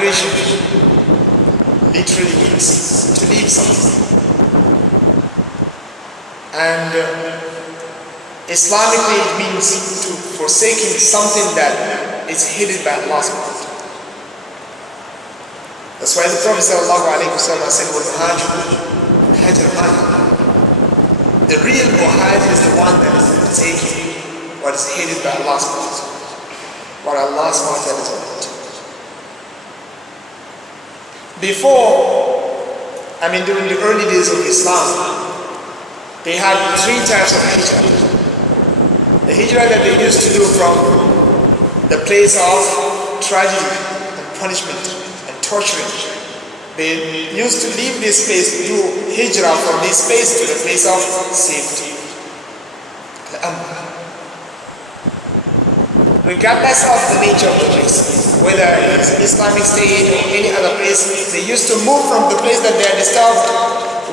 migration literally means to leave something. And Islamically it means to forsaking something that is hated by Allah subhanahu wa ta'ala. That's why the Prophet sallallahu alayhi wa sallam said, the real muhajir is the one that is taking what is hated by Allah subhanahu wa ta'ala, what Allah subhanahu wa ta'ala is about. During the early days of Islam, they had three types of hijrah. The hijrah that they used to do from the place of tragedy and punishment and torturing. They used to leave this place, do hijrah from this place to the place of safety. Regardless of the nature of the place, whether it's Islamic State or any other place, they used to move from the place that they are disturbed.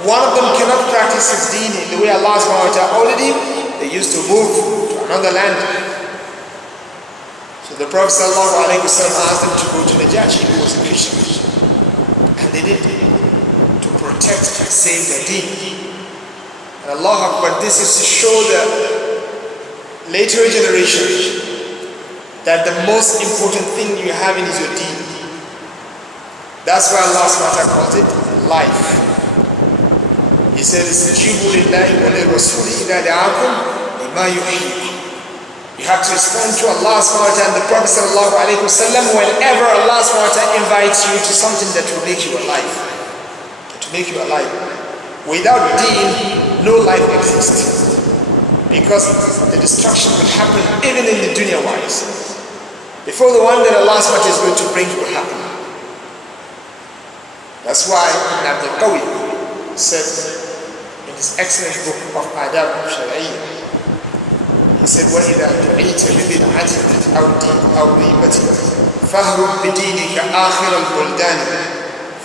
One of them cannot practice his deen in the way Allah subhanahu wa ta'ala already. They used to move to another land. So the Prophet sallallahu alayhi wa sallam asked them to go to Najashi, who was a Christian. And they did, to protect and save their deen. And Allah Akbar, this is to show the later generation that the most important thing you have is your deen. That's why Allah subhanahu wa ta'ala calls it life. He said, "Istajibu lillahi wa lirrasuli idha da'akum lima yuhyikum." You have to respond to Allah subhanahu wa ta'ala and the Prophet sallallahu alayhi wa sallam whenever Allah subhanahu wa ta'ala invites you to something that will make you alive. To make you alive. Without deen, no life exists. Because the destruction will happen even in the dunya wise. Before the one that Allah subhanahu wa ta'ala is going to bring will happen. That's why Ibn Abdul Qawi said in his excellent book of Adab al-Shar'iyyah, he said, وَإِذَا دُعِيتَ بِبِدْعَةٍ أَوْ غِيبَةٍ فَاهْرُبْ بِدِينِكَ آخِرَ الْبُلْدَانِ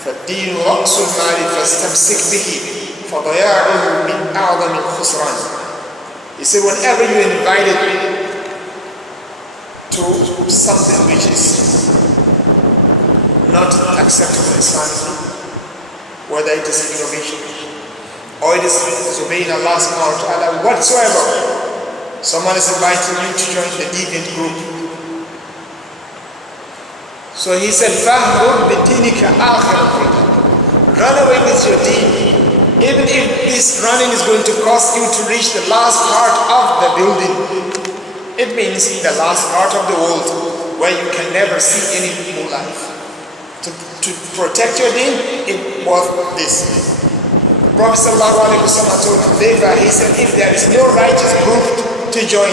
فَالدِّينُ رَأْسُ الْمَالِ فَاسْتَمْسِكْ بِهِ فَضَيَاعُهُ مِنْ أَعْظَمِ الْخُسْرَانِ. He said, whenever you are invited to something which is not acceptable Islamically, whether it is innovation or it is disobeying Allah subhanahu wa ta'ala, whatsoever, someone is inviting you to join the deviant group. So he said, فَهْرُبْ بِدِينِكَ آخِرَ الْبُلْدَانِ. Run away with your deen. Even if this running is going to cost you to reach the last part of the building, it means the last part of the world where you can never see any more life. To protect your deen, it was this. The Prophet sallallahu alayhi wa sallam told Hudayfa, he said, if there is no righteous group to join,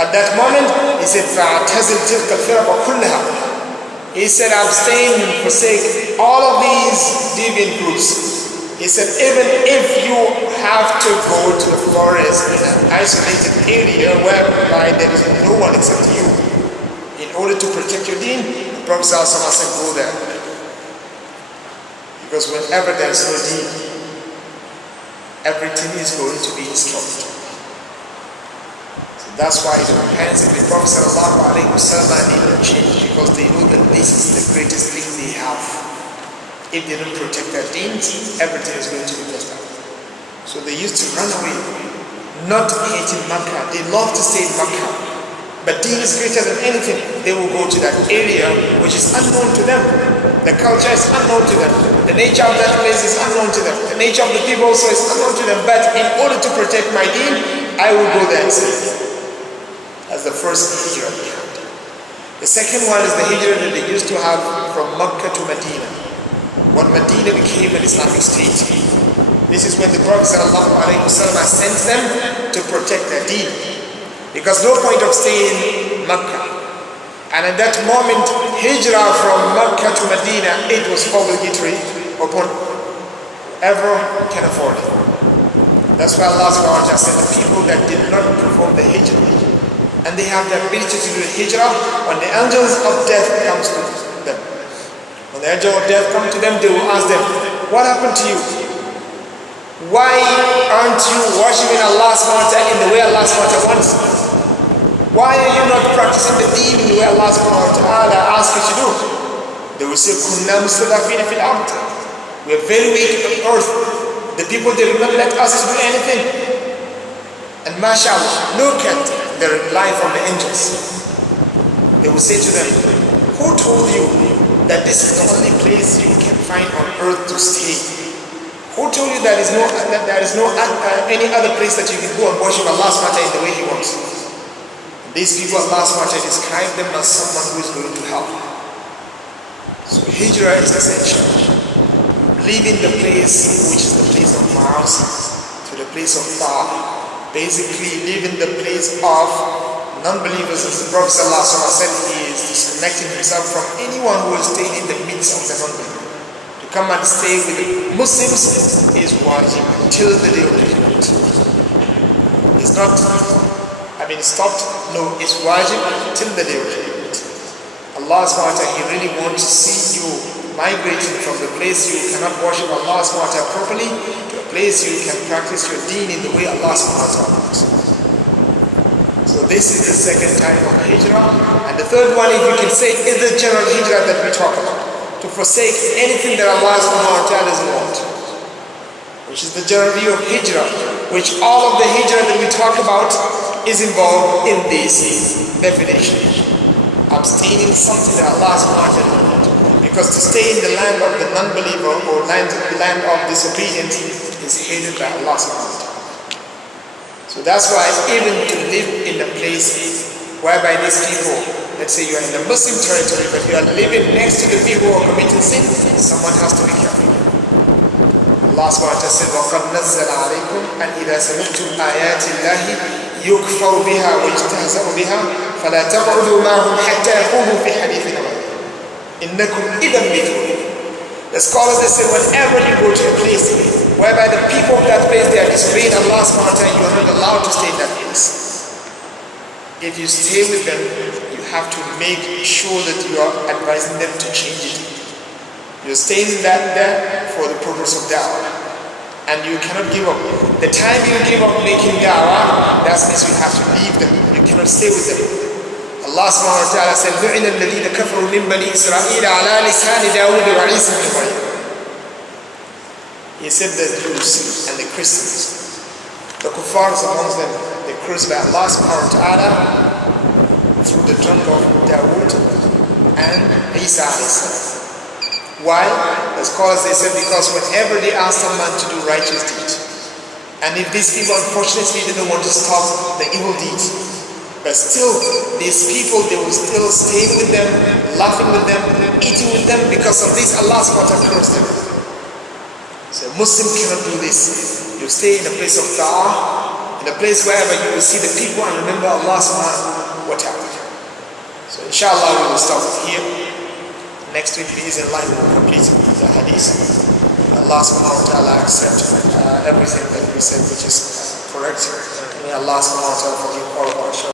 at that moment, he said, فَاعْتَزِلْ تِلْكَ الْفِرَقَ كُلَّهَا. He said, abstain and forsake all of these deviant groups. He said, even if you have to go to the forest in an isolated area whereby there is no one except you, in order to protect your deen, the Prophet ﷺ said, go there. Because whenever there is no deen, everything is going to be destroyed. So that's why the companions of the Prophet ﷺ need not change, because they know that this is the greatest thing they have. If they don't protect their deens, everything is going to be just out. So they used to run away, not hating Makkah. They love to stay in Makkah. But deen is greater than anything. They will go to that area which is unknown to them. The culture is unknown to them. The nature of that place is unknown to them. The nature of the people also is unknown to them. But in order to protect my deen, I will go there and stay. That's the first hijrah they had. The second one is the hijrah that they used to have from Makkah to Medina. When Medina became an Islamic state, this is when the Prophet ﷺ sent them to protect their deen. Because no point of staying in Makkah. And at that moment, hijrah from Makkah to Medina, it was obligatory upon whoever can afford it. That's why Allah SWT said the people that did not perform the hijrah, and they have the ability to do the hijrah, when the angels of death comes to them. When the angel of death comes to them, they will ask them, what happened to you? Why aren't you worshiping Allah SWT in the way Allah SWT wants? Why are you not practicing the deen in the way Allah SWT asks you to do? They will say, "Kunna mustadafina fil ard." We are very weak on earth. The people, they will not let us do anything. And mashallah, look at the reply from the angels. They will say to them, "Who told you that this is the only place you can find on earth to stay? Who told you that there is no any other place that you can go and worship Allah subhanahu wa ta'ala in the way He wants?" These people, Allah subhanahu wa ta'ala describe them as someone who is going to hell. So hijrah is essential. Leaving the place which is the place of ma'asi to the place of ta'ah. Basically leaving the place of non-believers, as the Prophet ﷺ said, he is disconnecting himself from anyone who is staying in the midst of the non-believers. To come and stay with the Muslims is wajib until the day of judgment. It's not, stopped. No, it's wajib until the day of judgment. Allah subhanahu wa ta'ala, He really wants to see you migrating from the place you cannot worship Allah subhanahu wa ta'ala properly to a place you can practice your deen in the way Allah subhanahu wa ta'ala wants. So this is the second type of hijrah. And the third one, if you can say, is the general hijrah that we talk about. To forsake anything that Allah subhanahu wa ta'ala doesn't want. Which is the general view of hijrah. Which all of the hijrah that we talk about is involved in this definition. Abstaining something that Allah subhanahu wa ta'ala doesn't want. Because to stay in the land of the non-believer or land of disobedience is hated by Allah subhanahu wa ta'ala. So that's why even to live in a place whereby these people, let's say you are in the Muslim territory, but you are living next to the people who are committing sin, someone has to be careful. Allah subhanahu wa ta'ala said, وَقَدْ نَزَّلَ عَلَيْكُمْ أَنْ إِذَا سَمِعْتُمْ آيَاتِ اللَّهِ يُكْفَرُ بِهَا وَيُسْتَهْزَأُ بِهَا فَلَا تَقْعُدُوا مَعَهُمْ حَتَّى يَخُوضُوا فِي حَدِيثٍ غَيْرِهِ إِنَّكُمْ إِذًا مِثْلُهُمْ. The scholars, they say, whenever you go to a place whereby the people of that place, they are disobeying Allah subhanahu wa ta'ala, you are not allowed to stay in that place. If you stay with them, you have to make sure that you are advising them to change it. You're staying there for the purpose of da'wah. And you cannot give up. The time you give up making da'wah, that means you have to leave them. You cannot stay with them. Allah subhanahu wa ta'ala said, لُعِنَ الَّذِينَ كَفَرُوا مِن بَنِي إِسْرَائِيلَ عَلَى لِسَانِ دَاوُودَ وَعِيسَى بْنِ مَرْيَمَ. He said the Jews and the Christians, the kuffars amongst them, they cursed by Allah subhanahu wa ta'ala through the tongue of Dawood and Isa alayhi salam. Why? The scholars, they said, because whenever they ask someone to do righteous deeds, and if these people unfortunately didn't want to stop the evil deeds, but still these people, they will still stay with them, laughing with them, eating with them. Because of this, Allah subhanahu wa ta'ala cursed them. So a Muslim cannot do this. You stay in a place of ta'ah, in a place wherever you will see the people and remember Allah subhanahu wa ta'ala. So inshallah we will stop here. Next week, please, in line, we will complete the hadith. Allah subhanahu wa ta'ala accept everything that we said which is correct. May Allah subhanahu wa ta'ala forgive all of our